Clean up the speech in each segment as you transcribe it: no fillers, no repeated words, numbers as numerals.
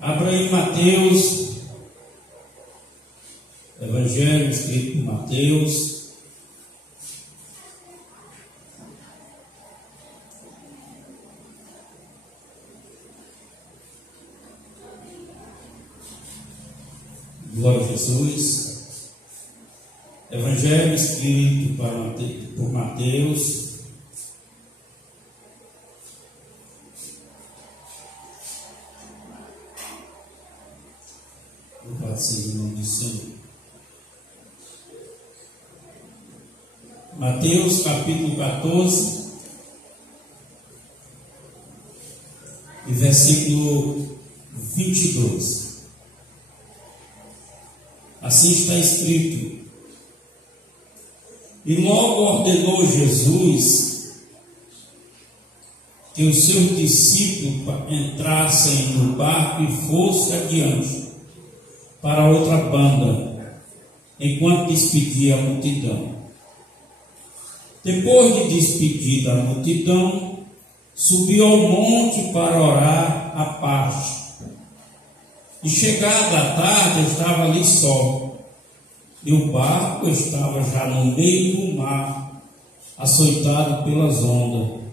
Abra aí Mateus, Evangelho escrito por Mateus. Glória a Jesus. Evangelho escrito por Mateus. Em nome do Senhor. Mateus capítulo 14 e versículo 22. Assim está escrito: e logo ordenou Jesus que os seus discípulos entrassem no barco e fossem adiante para outra banda, enquanto despedia a multidão. Depois de despedir a multidão, subiu ao monte para orar à parte. E chegada a tarde, estava ali só, e o barco estava já no meio do mar, açoitado pelas ondas,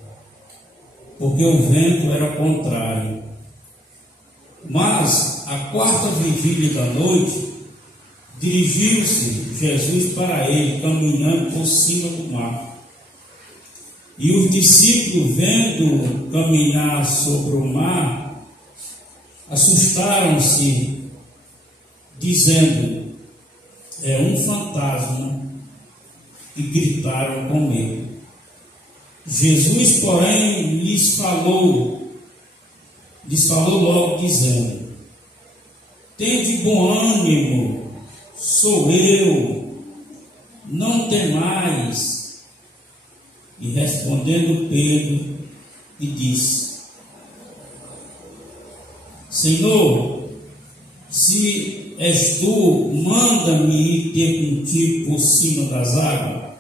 porque o vento era contrário. Mas, à quarta vigília da noite, dirigiu-se Jesus para ele, caminhando por cima do mar. E os discípulos, vendo caminhar sobre o mar, assustaram-se, dizendo: é um fantasma, e gritaram com medo. Jesus, porém, lhes falou logo, dizendo: tende bom ânimo, sou eu, não temais. E respondendo Pedro, e disse: Senhor, se és tu, manda-me ir ter contigo por cima das águas.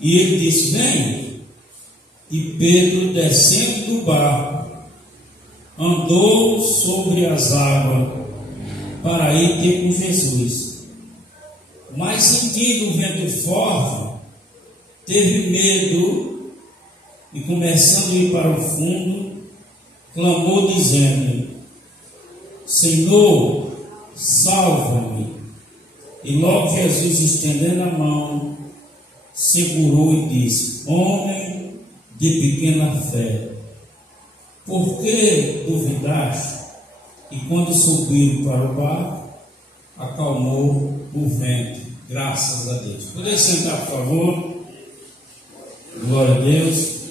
E ele disse: vem. E Pedro, descendo do barco, andou sobre as águas para ir ter com Jesus. Mas, sentindo o vento forte, teve medo e, começando a ir para o fundo, clamou dizendo: Senhor, salva-me. E logo Jesus, estendendo a mão, segurou e disse: homem de pequena fé, por que duvidaste? E quando subiram para o barco, acalmou o vento. Graças a Deus. Poder sentar, por favor. Glória a Deus.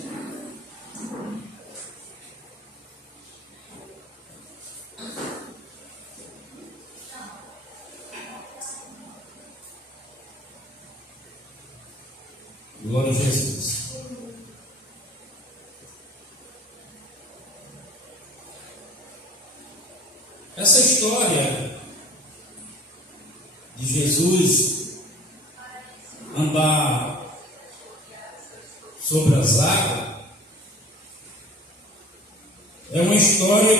Glória a Jesus. Essa história de Jesus andar sobre as águas é uma história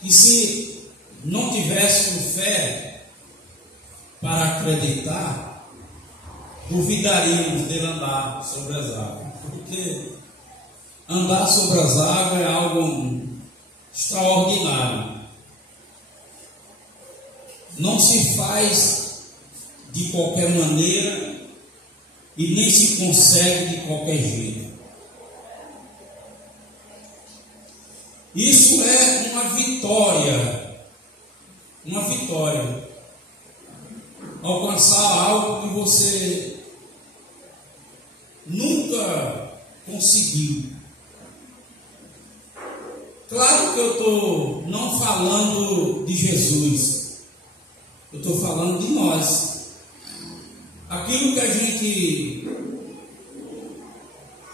que se não tivéssemos fé para acreditar, duvidaríamos dele andar sobre as águas, porque andar sobre as águas é algo extraordinário. Não se faz de qualquer maneira e nem se consegue de qualquer jeito. Isso é uma vitória. Alcançar algo que você nunca conseguiu. Claro que eu estou não falando de Jesus, eu estou falando de nós. Aquilo que a gente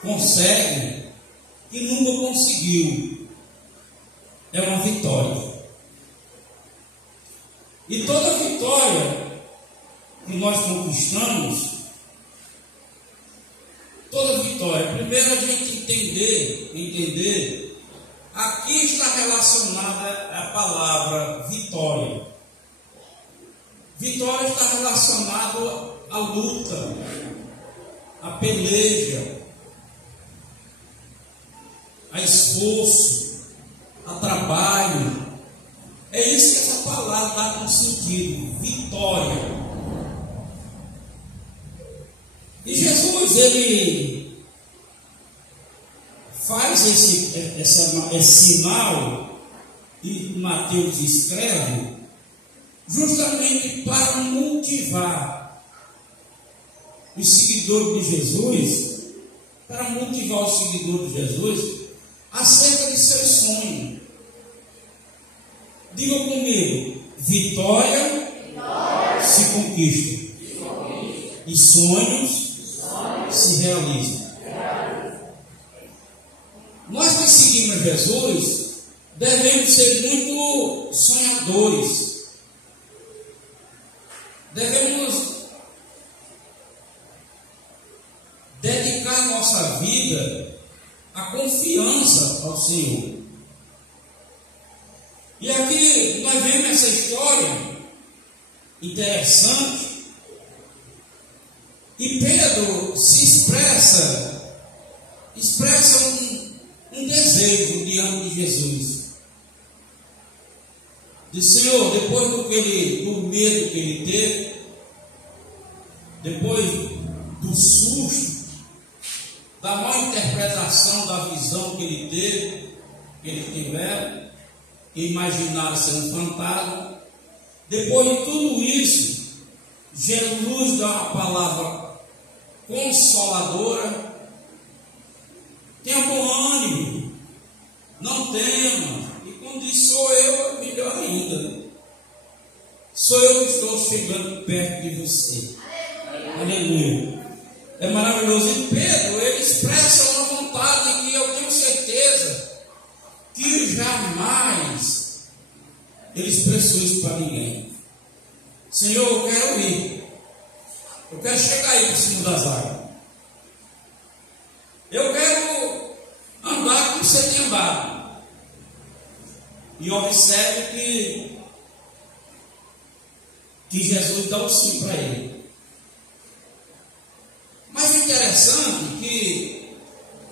consegue e nunca conseguiu é uma vitória. E toda vitória que nós conquistamos, toda vitória, primeiro primeiro a gente entender, aqui está relacionada a palavra vitória. Vitória está relacionado à luta, à peleja, a esforço, a trabalho. É isso que essa palavra dá com sentido, vitória. E Jesus, ele faz esse sinal, e Mateus escreve, justamente para motivar os seguidores de Jesus, acerca de seu sonho. Diga comigo: vitória se conquista, e sonhos se realizam. Nós que seguimos Jesus devemos ser muito sonhadores. Devemos dedicar nossa vida à confiança ao Senhor. E aqui nós vemos essa história interessante. E Pedro se expressa um desejo diante de Jesus. Diz: Senhor, depois do medo que ele teve, depois do susto, da má interpretação da visão que ele teve, que ele tiveram, que imaginaram ser um fantasma, depois de tudo isso, Jesus dá uma palavra consoladora: tenha bom ânimo, não tema. E quando diz sou eu, é melhor ainda. Sou eu que estou chegando perto de você. Aleluia. É maravilhoso. E Pedro, ele expressa uma vontade que eu tenho certeza que jamais ele expressou isso para ninguém. Senhor, eu quero ir. Eu quero chegar aí por cima das águas. Eu quero andar como você tem andado. E observe que Jesus dá o sim para ele. Mas o interessante é que,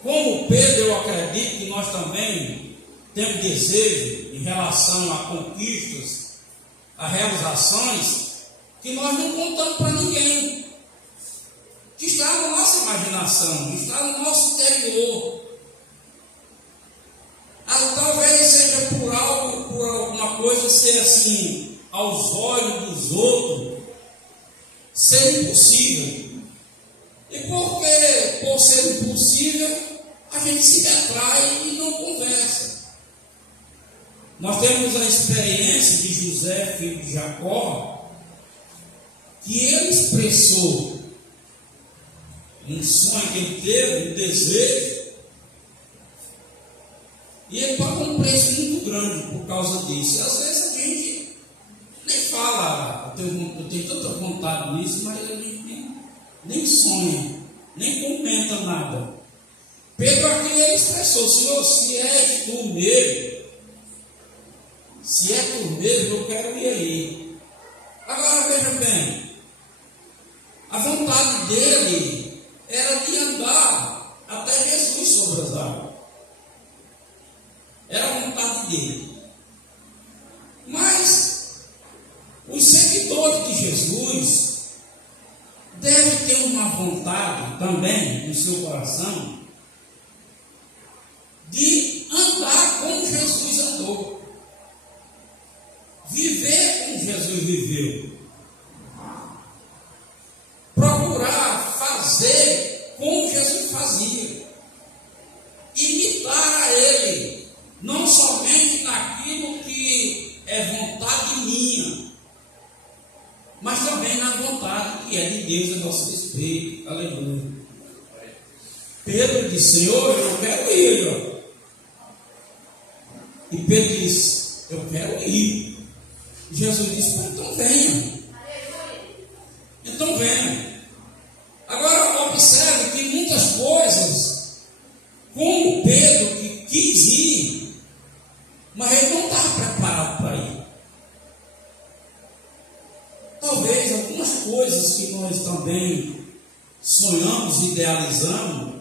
como Pedro, eu acredito que nós também temos desejo em relação a conquistas, a realizações, que nós não contamos para ninguém, que está na nossa imaginação, que está no nosso interior. Talvez seja por alguma coisa ser assim, aos olhos dos outros, ser impossível. E por ser impossível, a gente se retrai e não conversa. Nós temos a experiência de José, filho de Jacó, que ele expressou um sonho que ele teve, um desejo, e ele pagou um preço muito grande por causa disso. E às vezes a gente nem fala, eu tenho tanta vontade nisso, mas a gente nem sonha, nem comenta nada. Pedro aqui ele expressou: Senhor, se és tu mesmo, eu quero ir aí. Agora veja bem, a vontade dele era de andar até Jesus sobre as águas. Era a vontade dele. Mas os seguidores de Jesus devem ter uma vontade também no seu coração de andar como Jesus andou, viver como Jesus viveu, procurar fazer como Jesus fazia, imitar a Ele, não somente naquilo que é vontade minha, mas também na vontade que é de Deus a nosso respeito. Aleluia. Pedro disse: Senhor, eu quero ir. E Pedro disse: eu quero ir. E Jesus disse: então venha. Então venha. Agora observe que muitas coisas Pedro que quis ir, mas ele não estava preparado para ir. Talvez algumas coisas que nós também sonhamos, idealizamos,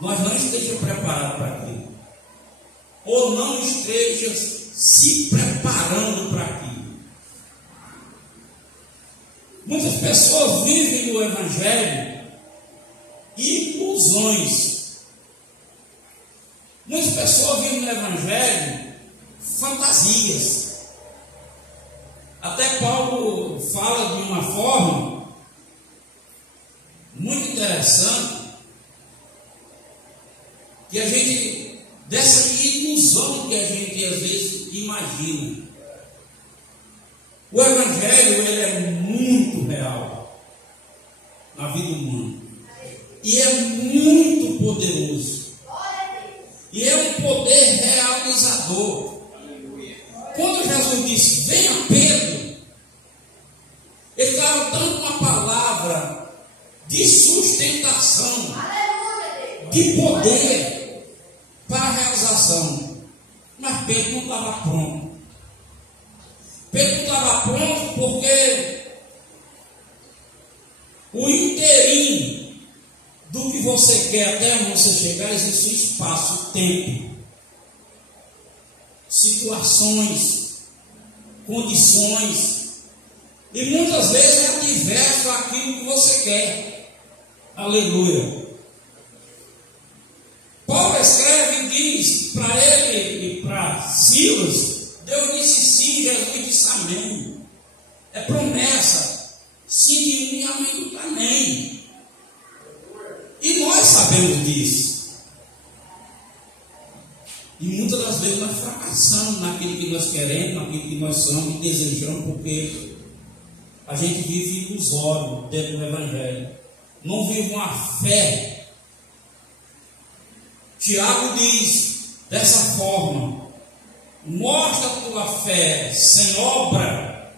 nós não estejamos preparados para aquilo, ou não estejamos se preparando para aquilo. Muitas pessoas vivem no Evangelho ilusões. Muitas pessoas vivem no Evangelho fantasias. Até Paulo fala de uma forma muito interessante, que a gente, dessa ilusão que a gente às vezes imagina. O Evangelho, ele é muito real na vida humana, e é muito poderoso, e é um poder realizador. Quando Jesus disse, venha Pedro, ele estava dando uma palavra de sustentação, de poder para a realização. Mas Pedro não estava pronto. Pedro não estava pronto porque o inteirinho do que você quer até onde você chegar existe um espaço, tempo, situações, condições, e muitas vezes é adverso àquilo que você quer. Aleluia. Paulo escreve e diz para ele e para Silas, Deus disse sim, Jesus disse amém. É promessa. Sim de um e amém do amém. E nós sabemos disso. E muitas das vezes nós fracassamos naquilo que nós queremos, naquilo que nós somos e desejamos, porque a gente vive ilusório dentro do Evangelho. Não vive uma fé. Tiago diz dessa forma: mostra a tua fé sem obra.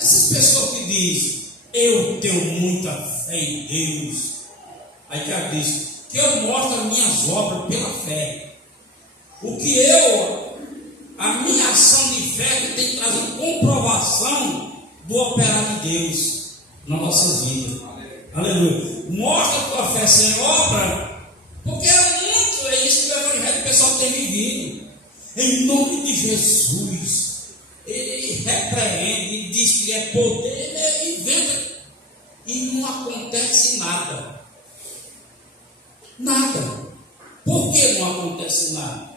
Essas pessoas que dizem, eu tenho muita fé em Deus, aí Tiago diz, que eu mostro as minhas obras pela fé. O que a minha ação de fé que tem que trazer comprovação do operar de Deus na nossa vida. Aleluia. Mostra a tua fé sem obra, porque é isso que o Evangelho pessoal tem vivido. Em nome de Jesus, ele repreende, ele diz que é poder, ele inventa, e não acontece nada. Nada. Por que não acontece nada?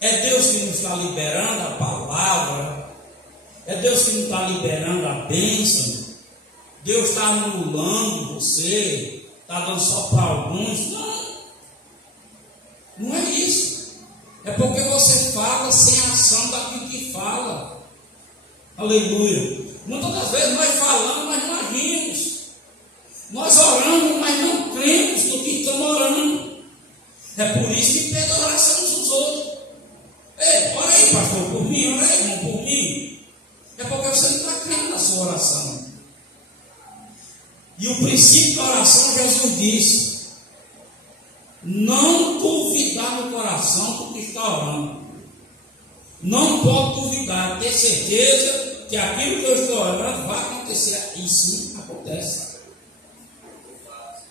É Deus que nos está liberando a palavra, é Deus que nos está liberando a bênção, Deus está anulando você, está dando só para alguns. Não é isso. É porque você fala sem ação daquilo que fala. Aleluia. Muitas das vezes nós falamos, mas não agimos. Nós oramos, mas não cremos no que estamos orando. É por isso que pede a oração uns dos outros. Ei, ora aí, pastor, por mim, ora aí, irmão, por mim. É porque você não está crendo na sua oração. E o princípio da oração, Jesus disse: não duvidar no coração do que está orando. Não pode duvidar, ter certeza que aquilo que eu estou orando vai acontecer. E sim, acontece.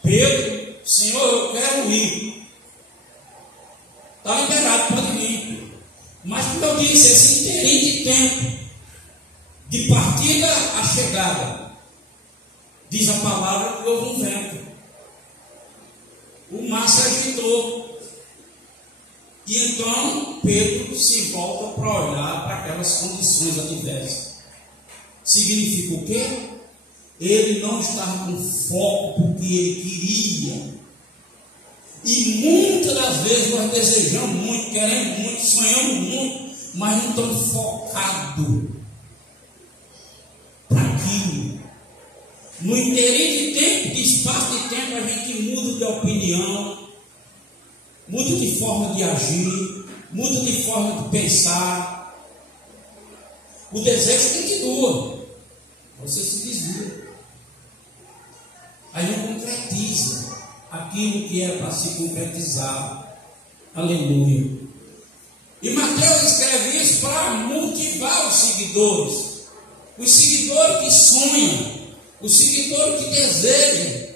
Pedro, Senhor, eu quero ir. Está liberado, pode vir. Mas como eu disse, esse inteirinho de tempo, de partida à chegada, diz a palavra que houve um vento. O mar se agitou. E então Pedro se volta para olhar para aquelas condições adversas. Significa o quê? Ele não estava com foco porque ele queria. E muitas das vezes nós desejamos muito, queremos muito, sonhamos muito, mas não estamos focados para aquilo. No inteirinho de tempo, de espaço de tempo, a gente muda de opinião, muda de forma de agir, muda de forma de pensar. O desejo continua, você se desvia. Aí não concretiza. aquilo que era para se concretizar. Aleluia. E Mateus escreve isso para motivar os seguidores que sonham, os seguidores que desejam.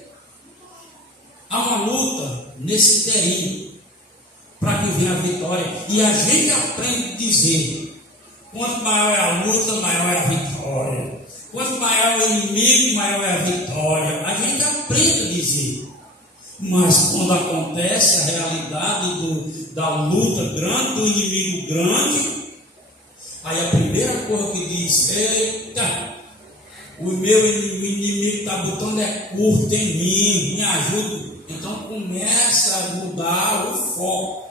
Há uma luta nesse terreno para que venha a vitória. E a gente aprende a dizer: quanto maior é a luta, maior é a vitória. Quanto maior é o inimigo, maior é a vitória. A gente aprende a dizer. Mas quando acontece a realidade da luta grande, do inimigo grande, aí a primeira coisa que diz: eita, o meu inimigo está botando curto em mim, me ajuda. Então começa a mudar o foco.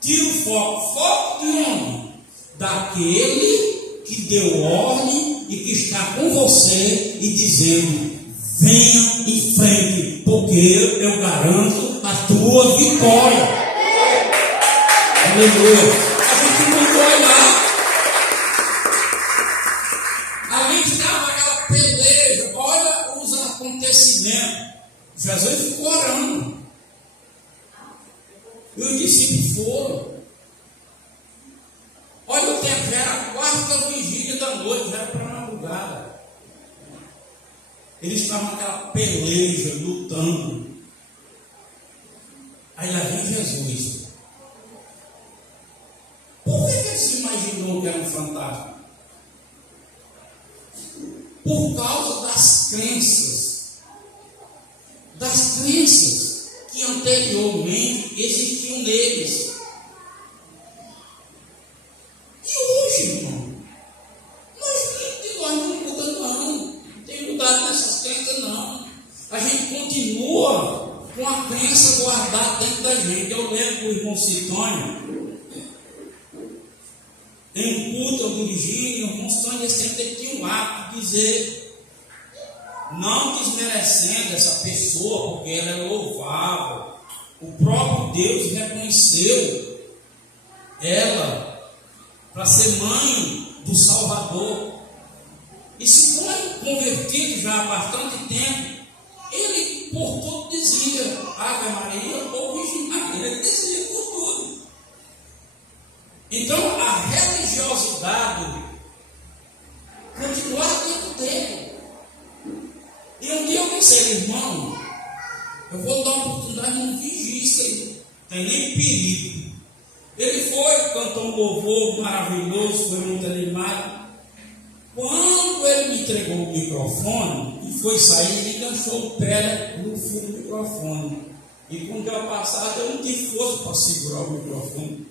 Tira o foco. Foco de onde? Daquele que deu ordem e que está com você e dizendo: venha em frente, porque eu garanto a tua vitória. Aleluia. A gente não vai lá. A gente estava naquela peleja. Olha os acontecimentos. Jesus ficou orando. E os discípulos foram. Olha o tempo, já era a quarta vigília da noite, já era para a madrugada. Eles estavam naquela peleja, lutando. Aí lá vem Jesus. Por que ele se imaginou que era um fantasma? Por causa das crenças. Das crenças que anteriormente existiam neles. E hoje, irmão, nós não mudamos, não tem mudado nessas crenças, não. A gente continua com a crença guardada dentro da gente. Eu lembro do irmão Citônio, em um culto eu dirigi, o irmão Citônio sempre tinha um hábito de dizer, não desmerecendo essa pessoa, porque ela é louvável. O próprio Deus reconheceu ela para ser mãe do Salvador. E se foi convertido já há bastante tempo, ele por tudo dizia: Ave Maria ou Virgem Maria. Ele dizia por tudo. Então a religiosidade continuava dentro dele. E um dia eu pensei: irmão, eu vou dar uma oportunidade, não fingir isso aí, tem nem perigo. Ele foi, cantou um louvor maravilhoso, foi muito animado. Quando ele me entregou o microfone e foi sair, ele enganchou o pé no fio do microfone. E quando deu a passada, eu não tive força para segurar o microfone.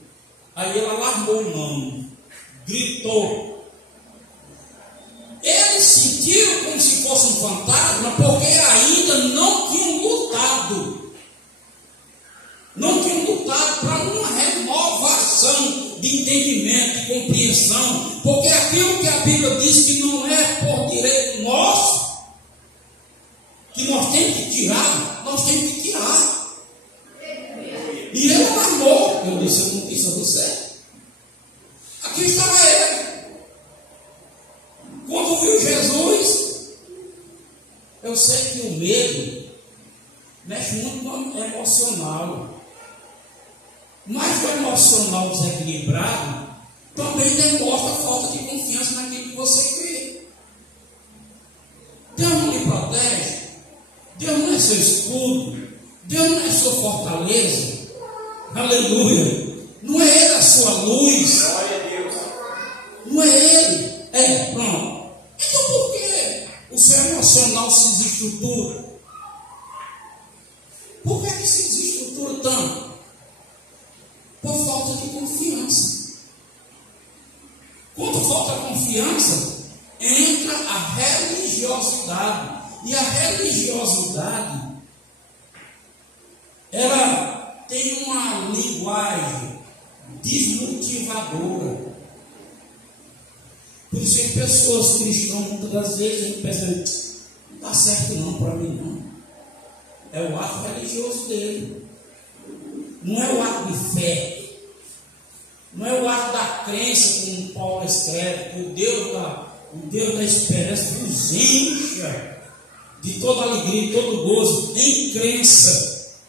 Aí ela largou o mão, gritou. Eles sentiram como se fosse um fantasma, porque ainda não tinham lutado. Não tinham lutado para uma renovação de entendimento, de compreensão. Porque aquilo que a Bíblia diz que não é por direito nosso, que nós temos que tirar, nós temos que tirar. E ele alarmou. Eu disse: eu não disse a você. Aqui estava ele. Quando viu Jesus, eu sei que o medo mexe muito com o emocional. Mas o emocional desequilibrado também demonstra falta de confiança naquilo que você crê. Deus não lhe protege. Deus não é seu escudo. Deus não é sua fortaleza. Aleluia. Não é Ele a sua luz. Glória a Deus. Não é Ele. Pronto. Então por que o seu emocional se desestrutura? Por que se desestrutura tanto? Por falta de confiança. Quando falta confiança, entra a religiosidade. E a religiosidade, ela tem uma linguagem desmotivadora. Por isso que pessoas cristãs, muitas das vezes, a gente pensa: não está certo não para mim não. É o ato religioso dele. Não é o ato de fé. Não é o ato da crença, como Paulo escreve, que o Deus da esperança nos encha de toda alegria, de todo gozo, em crença.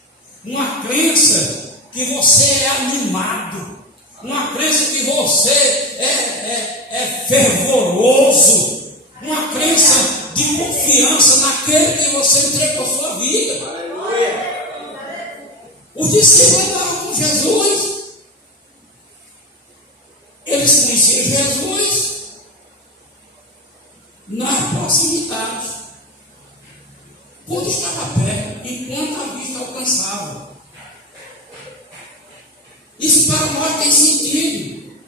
Uma crença que você é animado, uma crença que você é fervoroso, uma crença de confiança naquele que você entregou sua vida. Aleluia. Os discípulos andavam com Jesus, eles conheciam Jesus nas proximidades, quando estava perto, enquanto a vista alcançava. Isso para nós tem sentido.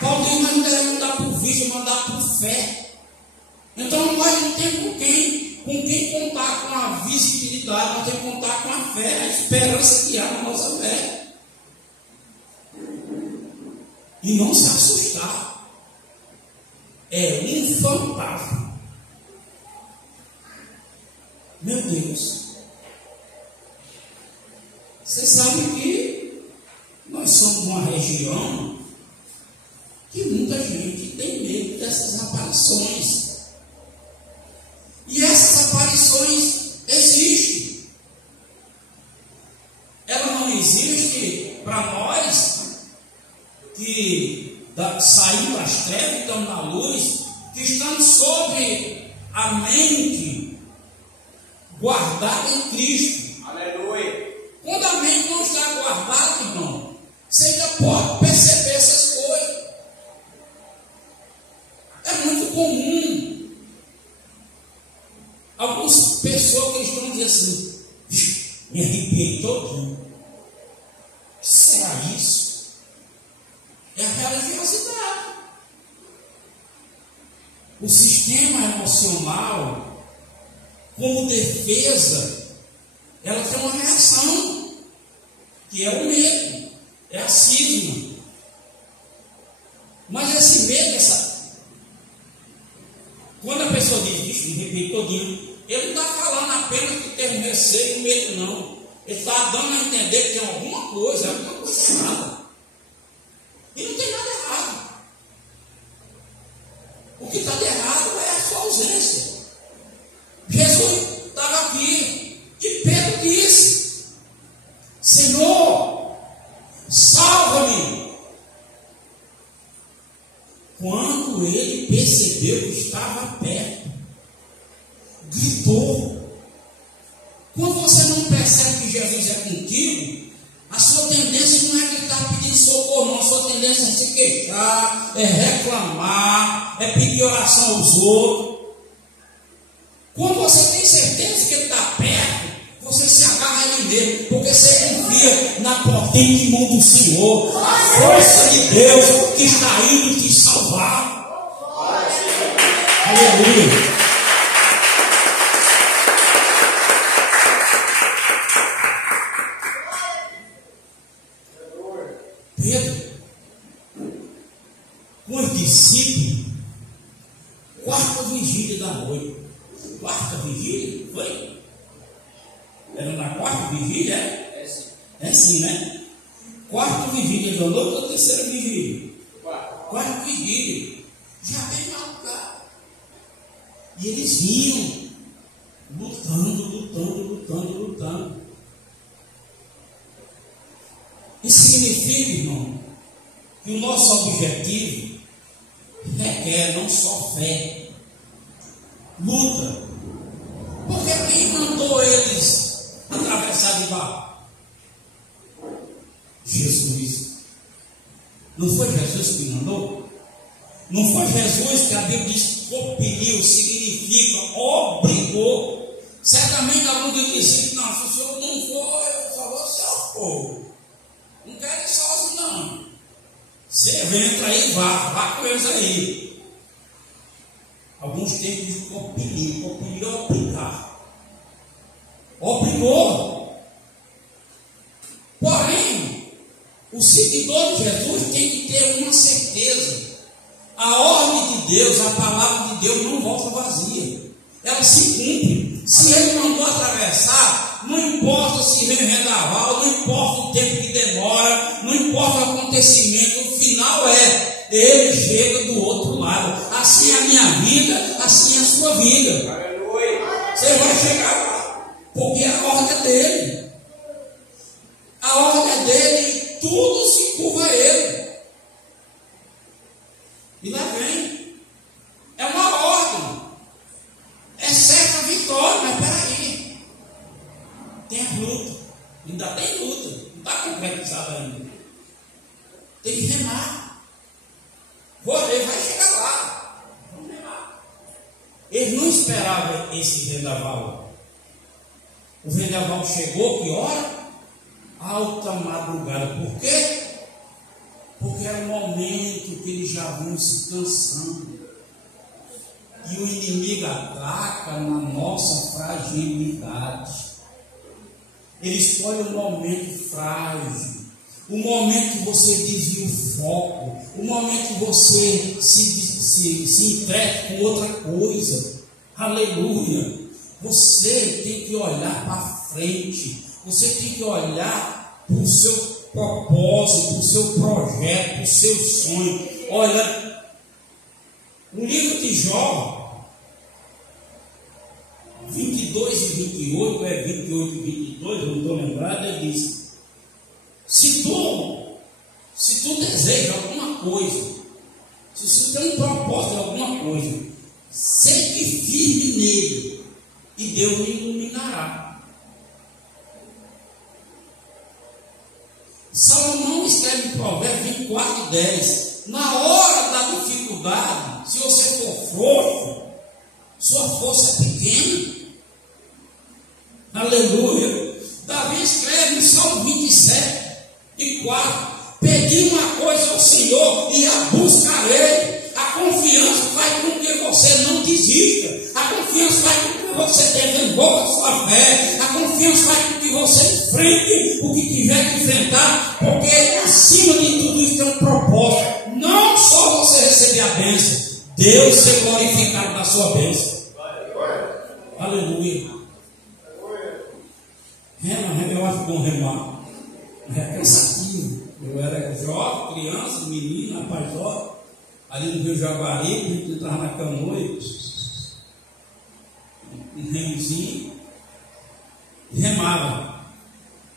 Paulo diz: nós não devemos andar por vista, mas andar por fé. Então nós não temos com quem contar com a visibilidade, nós temos que contar com a fé, a esperança que há na nossa fé. E não se assustar. É um fantasma. Meu Deus. Você sabe que nós somos uma região que muita gente tem medo dessas aparições. E essas aparições existem. Ela não existe para nós que saímos das trevas e estamos na luz, que estamos sobre a mente guardada em Cristo. Aleluia. Quando a mente não está guardada, irmão, você ainda pode perceber essas coisas. É muito comum algumas pessoas que estão dizendo assim: me arrepiei todinho. Será isso? É a religiosidade. O sistema emocional, como defesa, ela tem uma reação, que é o medo, é a cisma. Mas esse medo, quando a pessoa diz: me arrepiei todinho, ele não está falando apenas que tem um receio, medo, não. Ele está dando a entender que tem alguma coisa errada. E não tem nada errado. O que está de errado é a sua ausência. Jesus estava aqui e Pedro disse: Senhor, salva-me. Quando ele percebeu que estava perto, gritou. Quando você não percebe que Jesus é contigo, a sua tendência não é gritar pedindo socorro, não. A sua tendência é se queixar, é reclamar, é pedir oração aos outros. Quando você tem certeza que ele está perto, você se agarra a ele mesmo, porque você confia na potente mão do Senhor, a força de Deus que está indo te salvar. Aleluia. Pedro, com os discípulos, quarta vigília da noite. Quarta vigília? Foi? Era na quarta vigília? É sim, né? Quarta vigília da noite ou terceira vigília? Quarta vigília. Já bem marcado. E eles vinham lutando. Isso significa, irmão, que o nosso objetivo requer não só fé, luta. Porque quem mandou eles atravessar de barco? Jesus. Não foi Jesus que mandou? Não foi Jesus que a Bíblia diz que compeliu, significa obrigou. Certamente algum dos discípulos: não, se o senhor não for, eu só vou se eu for. Não quero ir sozinho, não. Você entra aí, vá com eles aí. Alguns tempos de compeliu é obrigar. Obrigou. Porém, o seguidor de Jesus tem que ter uma certeza: a ordem de Deus, a palavra de Deus não volta vazia. Ela se cumpre. Se ele mandou atravessar, não importa se vem vendaval, não importa o tempo que demora, não importa o acontecimento, o final é: ele chega do outro lado. Assim é a minha vida, assim é a sua vida. Aleluia. Você vai chegar lá, porque a ordem é dele. A ordem é dele e tudo se curva a ele. E lá vem. É uma ordem. É certa a vitória, mas peraí. Tem a luta. Ainda tem luta. Não está concretizado ainda. Tem que remar. Ele vai chegar lá. Vamos remar. Eles não esperavam esse vendaval. O vendaval chegou, que hora? Alta madrugada. Por quê? Porque era o momento que eles já vinham se cansando. E o inimigo ataca na nossa fragilidade. Ele escolhe um momento frágil. O momento que você desvia o foco. O momento que você se entrega com outra coisa. Aleluia. Você tem que olhar para frente. Você tem que olhar para o seu propósito, para o seu projeto, para o seu sonho. Olha, o livro de Jó, 22 e 28, 28 e 22, eu não estou lembrado, ele diz: se tu deseja alguma coisa, se você tem um propósito de alguma coisa, segue firme nele, e Deus lhe iluminará. Salomão escreve em Provérbios 24 e 10: na hora da dificuldade, se você for frouxo, sua força é pequena. Aleluia. Davi escreve em Salmo 27 e 4: pedi uma coisa ao Senhor e a buscarei. A confiança faz com que você não desista. A confiança faz com que você desenvolva a sua fé. A confiança faz com que você enfrente o que tiver que enfrentar, porque acima de tudo isso tem um propósito. Não só você receber a bênção, Deus ser glorificado na sua bênção. Aleluia. Rema, eu acho bom remar. É cansativo. Eu era jovem, criança, menino, rapaz jovem. Ali no Rio Jaguari, a gente estava na canoa, um remozinho, e remava.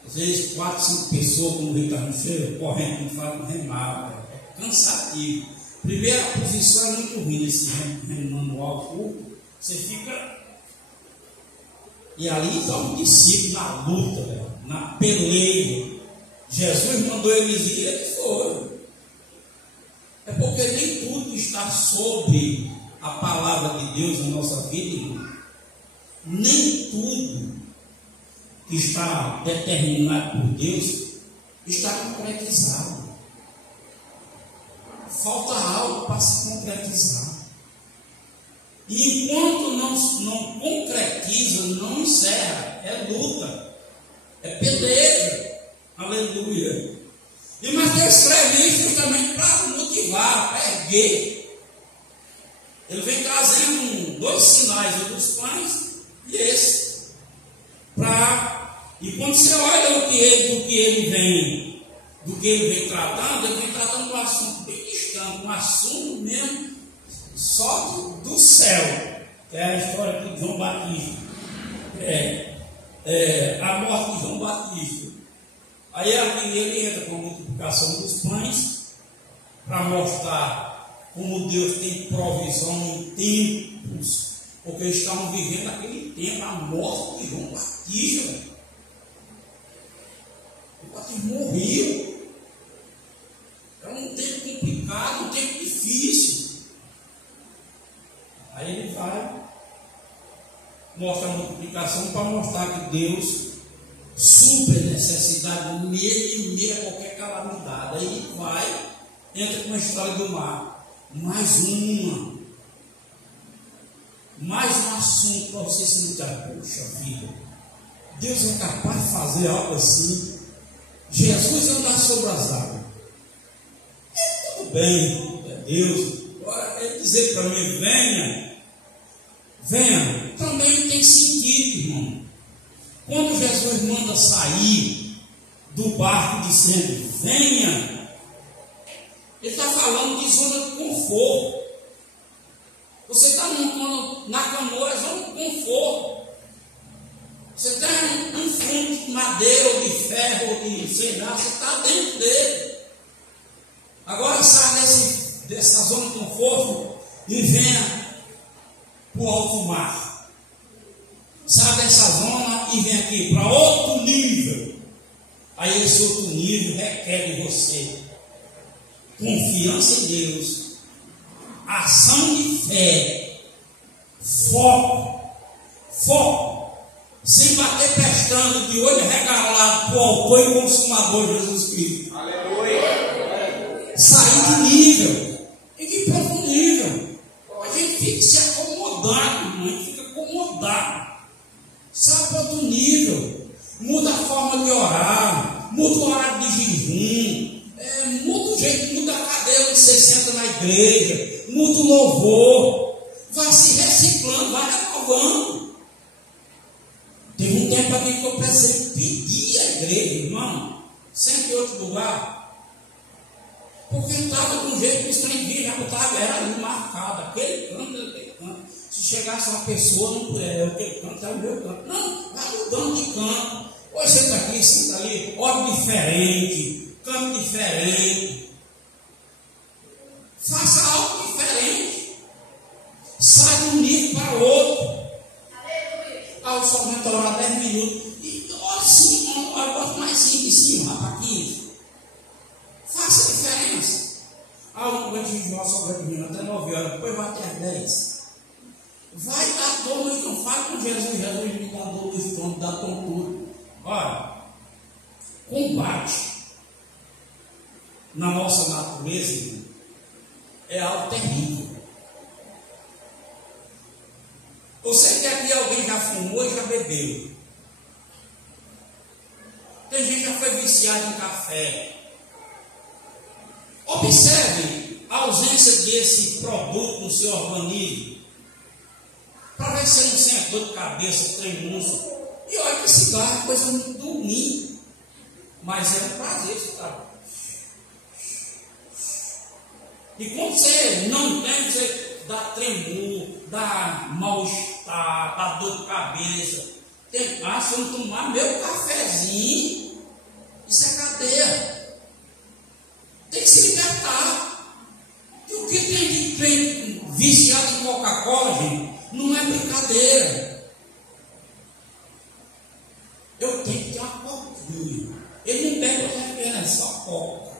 Às vezes 4, 5 pessoas, como o rio estava cheio, correndo, remava. É cansativo. Primeira posição é muito ruim nesse remo manual curto. Você fica. E ali está um discípulo na luta, na peleia. Jesus mandou eles ir, eles foram. É porque nem tudo está sobre a palavra de Deus na nossa vida, irmão. Nem tudo que está determinado por Deus está concretizado. Falta algo para se concretizar. E enquanto não concretiza, não encerra. É luta, é peleja. Aleluia. E Mateus escreve isso justamente para motivar, para erguer. Ele vem trazendo 2 sinais, o dos pães e esse. E quando você olha do que ele vem tratando, ele vem tratando de um assunto bem distante, um assunto mesmo só do céu, que é a história de João Batista. A morte de João Batista. Aí ele entra com a multiplicação dos pães para mostrar como Deus tem provisão em tempos, porque eles estavam vivendo aquele tempo, a morte de João Batista. O Batista morreu. Era um tempo complicado, um tempo difícil. Aí ele vai mostrar a multiplicação para mostrar que Deus supre necessidade nele em meio a qualquer calamidade. Aí vai, entra com a história do mar. Mais um assunto para você se ligar. Puxa vida, Deus é capaz de fazer algo assim. Jesus andar sobre as águas. Tudo bem, é Deus. Agora ele dizer para mim, venha, também tem sentido, irmão. Quando Jesus manda sair do barco dizendo, venha, ele está falando de zona de conforto. Você está na canoa, é zona de conforto. Você tem um fundo de madeira, ou de ferro, ou de sei lá, você está dentro dele. Agora sai dessa zona de conforto e venha para o alto mar. Sai dessa zona e vem aqui para outro nível. Aí esse outro nível requer de você confiança em Deus, ação de fé, foco, sem bater pestana, de olho regalado para o autor e consumador Jesus Cristo. Aleluia! Sair de nível. E que próprio nível? A gente fica se acomodado, a gente fica acomodado. Sai para outro nível. Muda a forma de orar, muda o horário de jejum, muda o jeito, muda a cadeira onde você senta na igreja, muda o louvor, vai se reciclando, vai renovando. Teve um tempo aqui que eu precisei pedir a igreja, irmão, senta em outro lugar, porque estava de um jeito que os trem já estava ali marcado, aquele canto. Se chegasse uma pessoa, não puder, aquele canto é o meu canto. Não, vai mudando de canto. Hoje senta aqui, senta ali, hora diferente, canto diferente. Faça algo diferente. Sai de um nível para outro. Eu só vou orar 10 minutos. E olha sim, olha mais 5 em cima, para 15. Faça a diferença. Um momento de Jó só vai dormir até 9 horas, depois vai até as 10. Vai dar dor no estômago. Fala com Jesus me dá dor no estômago, dá tontura. Olha, combate na nossa natureza é algo terrível. Eu sei que aqui alguém já fumou e já bebeu. Tem gente que já foi viciado em café. Observe a ausência desse produto no seu organismo, para ver se você não sente dor de cabeça, tremuço. E olha que cigarro é coisa muito ruim, mas é um prazer escutar. E quando você não tem, você dá tremor, dá mal-estar, dá dor de cabeça. Se eu não tomar meu cafezinho, isso é cadeia. Tem que se libertar. E o que tem de crente viciado em Coca-Cola, gente, não é brincadeira. Eu tenho que ter uma coquinha. Ele não bebe outra coisa, é só coca.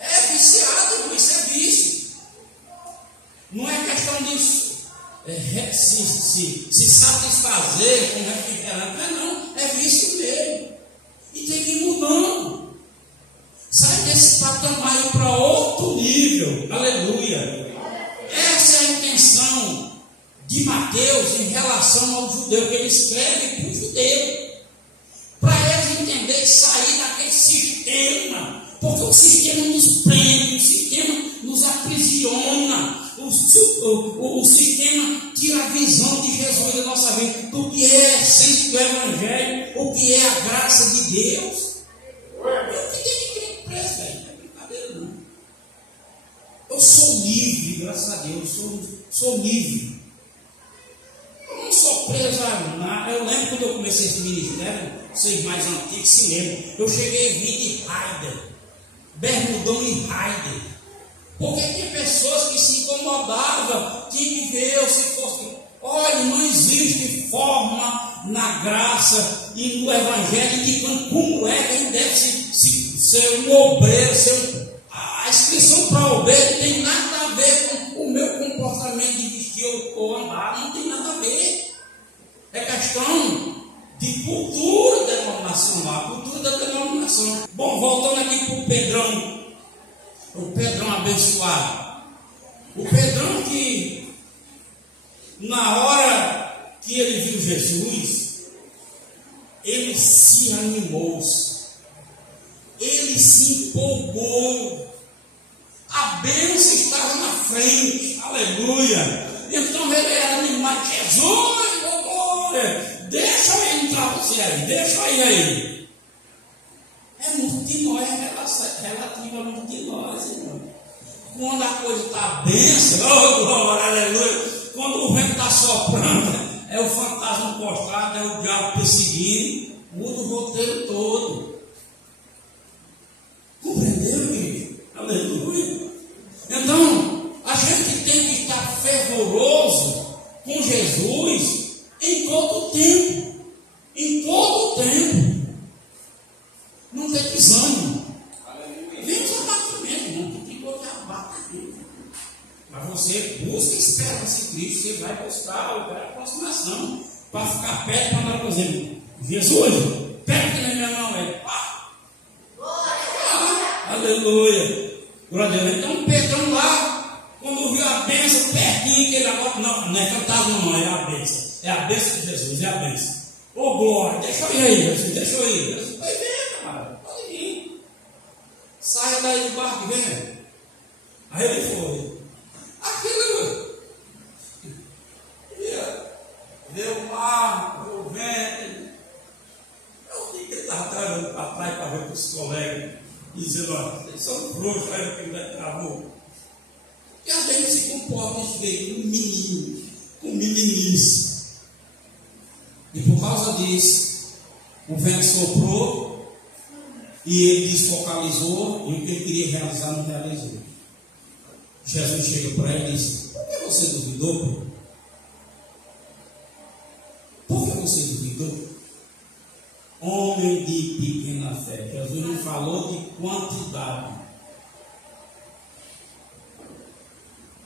É viciado, irmão, isso é vício. Não é questão disso. Se satisfazer com refrigerante, não, é vício mesmo. E tem que ir mudando. Sai desse patamar para outro nível. Aleluia. Essa é a intenção de Mateus em relação ao judeu, que ele escreve para o judeu, para eles entenderem e sair daquele sistema, porque o sistema nos prende, o sistema nos aprisiona, o sistema tira a visão de Jesus da nossa vida, do que é a essência do Evangelho, o que é a graça de Deus. Eu fiquei preso, velho, não é brincadeira não. Eu sou livre, graças a Deus, sou livre. Eu não sou preso a nada. Eu lembro quando eu comecei esse ministério, vocês mais antigos se lembram. Eu cheguei a vir de Raider, bermudão e Raider. Porque tinha pessoas que se incomodavam, tinha que ver se fosse. Olha, não existe forma na graça e no Evangelho de como é que a gente deve ser um obreiro, a inscrição para obreiro não tem nada a ver com o meu comportamento de vestir ou andar, não tem nada a ver. É questão de cultura denominacional, cultura da denominação. Bom, voltando aqui para o Pedrão abençoado. O Pedrão que, na hora que ele viu Jesus, ele se animou, ele se empolgou, a bênção estava na frente, aleluia. Então ele era animado, Jesus, deixa eu entrar você aí, deixa eu ir aí. É muito de nós, é relativo a muito de nós, irmão. Quando a coisa está bênção, oh glória, aleluia. Quando o vento está soprando, é o fantasma postado, é o diabo perseguindo, muda o roteiro todo. Compreendeu, igreja? Aleluia. Então, a gente tem que estar fervoroso com Jesus em todo o tempo. Em todo o tempo. Não tem desânimo. Vem os abatimentos, não. Tu tem que abater aqui. Mas você busca e espera esse Cristo. Você vai buscar a aproximação para ficar perto, para andar, por exemplo, Jesus, pega aqui na minha mão. Aleluia. Glória a Deus. Então Pedrão lá, quando viu a bênção pertinho, que ele agora. Não é fantasma, não, é a bênção. É a bênção de Jesus, é a bênção. Ô glória, deixa eu ir aí, Jesus, deixa eu ir. Jesus, vai ver, camarada, pode vir. Saia daí do barco, vem. Aí ele foi. Aquilo, vê o mar, o vento. Eu vi que ele estava travando para trás para ver com os colegas, dizendo: olha, vocês são frouxos, aí o que ele travou. E a gente se comporta desse jeito, um menino, com meninice. E por causa disso, o vento soprou e ele desfocalizou, e o que ele queria realizar não realizou. Jesus chega para ele e diz: por que você duvidou? Por que você duvidou? Homem de pequena fé. Jesus não falou de quantidade.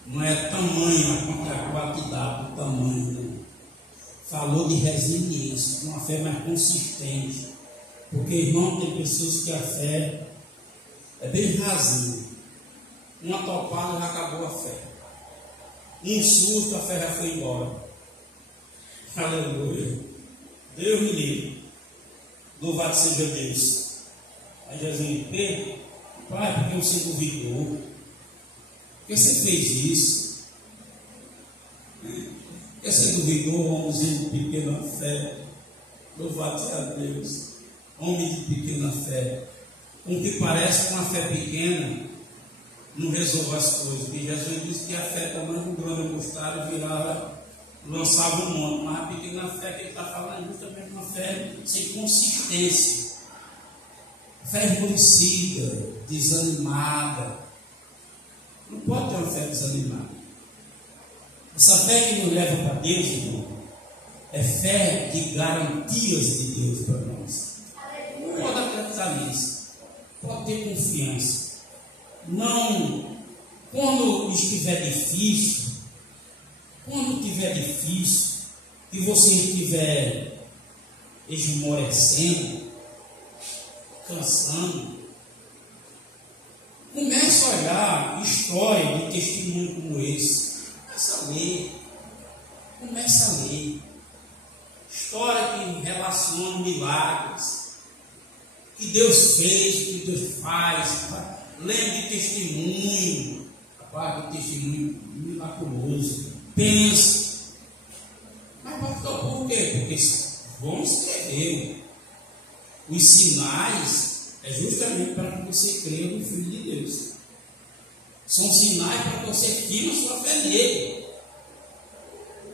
Não é tamanho a quantidade, o tamanho, não. Falou de resiliência, uma fé mais consistente. Porque, irmão, tem pessoas que a fé é bem rasinha. Uma topada já acabou a fé. Um susto, a fé já foi embora. Aleluia. Deus me livre. Louvado seja Deus. Aí Jesus Pedro, pai, porque você duvidou? Por que você fez isso? Porque você duvidou, homemzinho de pequena fé? Louvado seja Deus. Homem de pequena fé. Com que parece que uma fé pequena não resolve as coisas. E Jesus disse que a fé tamanho do grão de mostarda virava, lançava um monte. Mas a pequena fé que ele está falando é justamente uma fé sem consistência. Fé endurecida, desanimada. Não pode ter uma fé desanimada. Essa fé que nos leva para Deus, irmão, é fé de garantias de Deus para nós. Não pode acreditar nisso. Pode ter confiança. Não, quando estiver difícil, e você estiver esmorecendo, cansando, comece a olhar história de testemunho como esse. Comece a ler. História que relaciona milagres que Deus fez, que Deus faz. Lembre de testemunho, rapaz, de testemunho miraculoso. Pense. Mas por quê? Porque vamos escrever. Os sinais é justamente para que você creia no Filho de Deus. São sinais para que você firme a sua fé nele.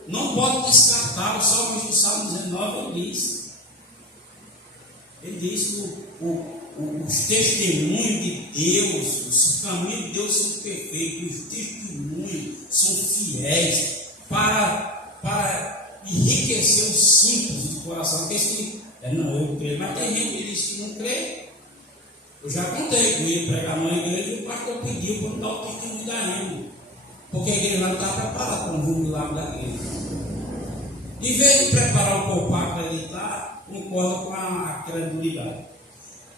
Não pode descartar. O Salmo 19 ele diz que os testemunhos de Deus, os caminhos de Deus são perfeitos, os testemunhos são fiéis para enriquecer os simples do coração. Eu creio, mas tem gente que diz que não crê. Eu já contei que eu ia pregar numa igreja e o pastor pediu para eu dar o testemunho da rima, porque a igreja não está preparada para um milagre da igreja. Em vez de preparar o povo para acreditar, concorda com a credulidade.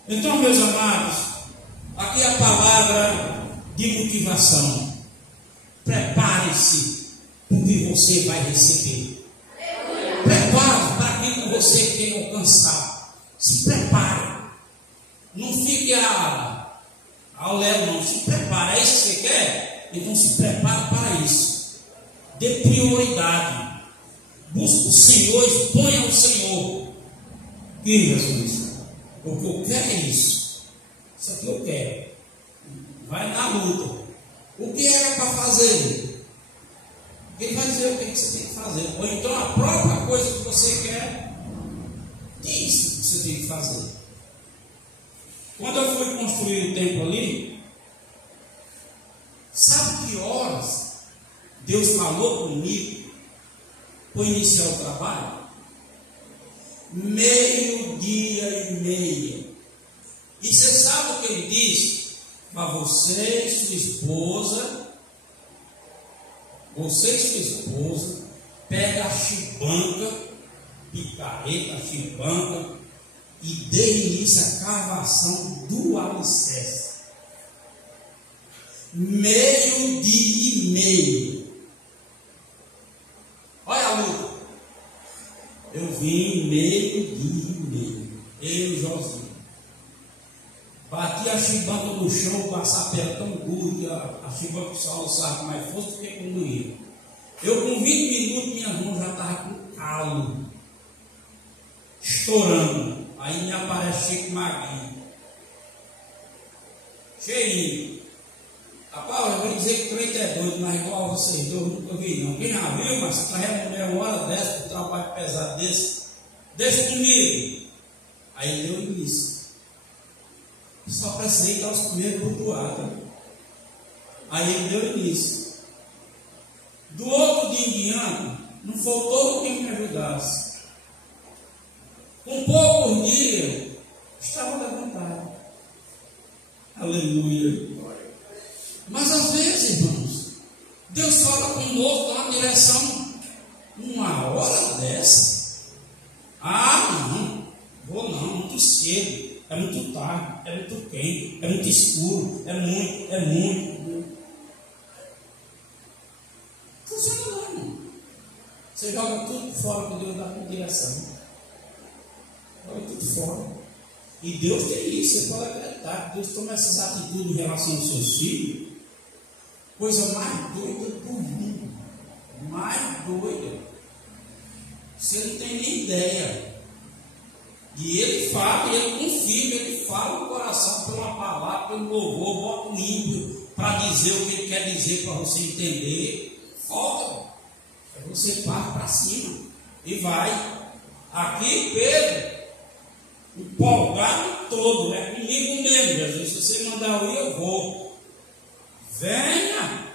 Então, meus amados, aqui a palavra de motivação. Prepare-se para o que você vai receber. Prepare para aquilo que você quer alcançar. Se prepare. Não fique ao léu, não. Se prepare. É isso que você quer? Então se prepare para isso. Dê prioridade. Busque o Senhor, exponha ao Senhor. Que Jesus? O que eu quero é isso. Isso aqui eu quero. Vai na luta. O que era para fazer? Ele vai dizer o que você tem que fazer. Ou então a própria coisa que você quer diz o que você tem que fazer. Quando eu fui construir o templo ali, sabe que horas Deus falou comigo para iniciar o trabalho? 12:30. E você sabe o que ele disse? Para você e sua esposa, pega a chibanca, picareta, a chibanca, e dê início à cavação do alicerce. 12:30. Olha a luta. Eu vim 12:30. Eu e o Josinho. Bati a chibanca no chão, o passapé tão duro que a chibanca só sabe mais força do que quando ia. Eu com 20 minutos, minhas mãos já estavam com calo, estourando. Aí me aparece Chico Magrinho, cheinho. Rapaz, eu vou dizer que o crente é doido, mas igual vocês dois, nunca vi não. Quem já viu, mas carrega a mulher uma hora dessa, um trabalho pesado desse, deixa comigo. Aí deu início. Só precisei dar os primeiros butuados. Aí ele deu início. Do outro dia em diante, não faltou quem me ajudasse. Com poucos dias, estava levantado. Aleluia. Mas às vezes, irmãos, Deus fala conosco na direção, uma hora dessa. Ah, não, vou não, muito cedo. É muito tarde, é muito quente, é muito escuro, é muito. Funciona não, irmão. Você joga tudo fora que Deus dá com direção. Joga tudo fora. E Deus tem isso, você pode acreditar. Deus toma essas atitudes em relação aos seus filhos. Coisa mais doida do mundo. Mais doida. Você não tem nem ideia. E ele fala, ele confirma, ele fala no coração pela palavra, pelo louvor, bota um ímpio para dizer o que ele quer dizer para você entender. Foca. Aí você parte para cima e vai. Aqui Pedro, empolgado todo, é comigo mesmo. Jesus, se você mandar eu ir, eu vou. Venha.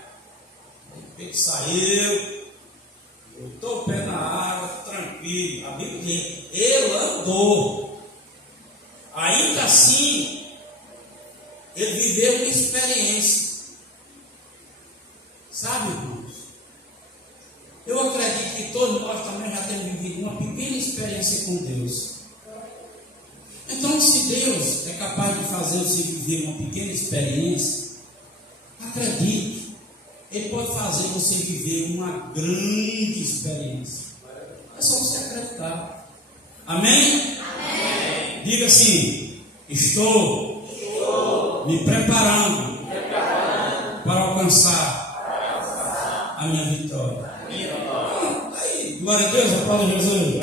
Aí Pedro saiu, botou o pé na água, tranquilo. A Bíblia diz, ele andou. Ainda assim, ele viveu uma experiência. Sabe, irmãos? Eu acredito que todos nós também já temos vivido uma pequena experiência com Deus. Então, se Deus é capaz de fazer você viver uma pequena experiência, acredite, Ele pode fazer você viver uma grande experiência. É só você acreditar. Amém? Amém. Diga assim: estou me preparando para alcançar a minha vitória. Aí, glória a Deus, aplauda Jesus.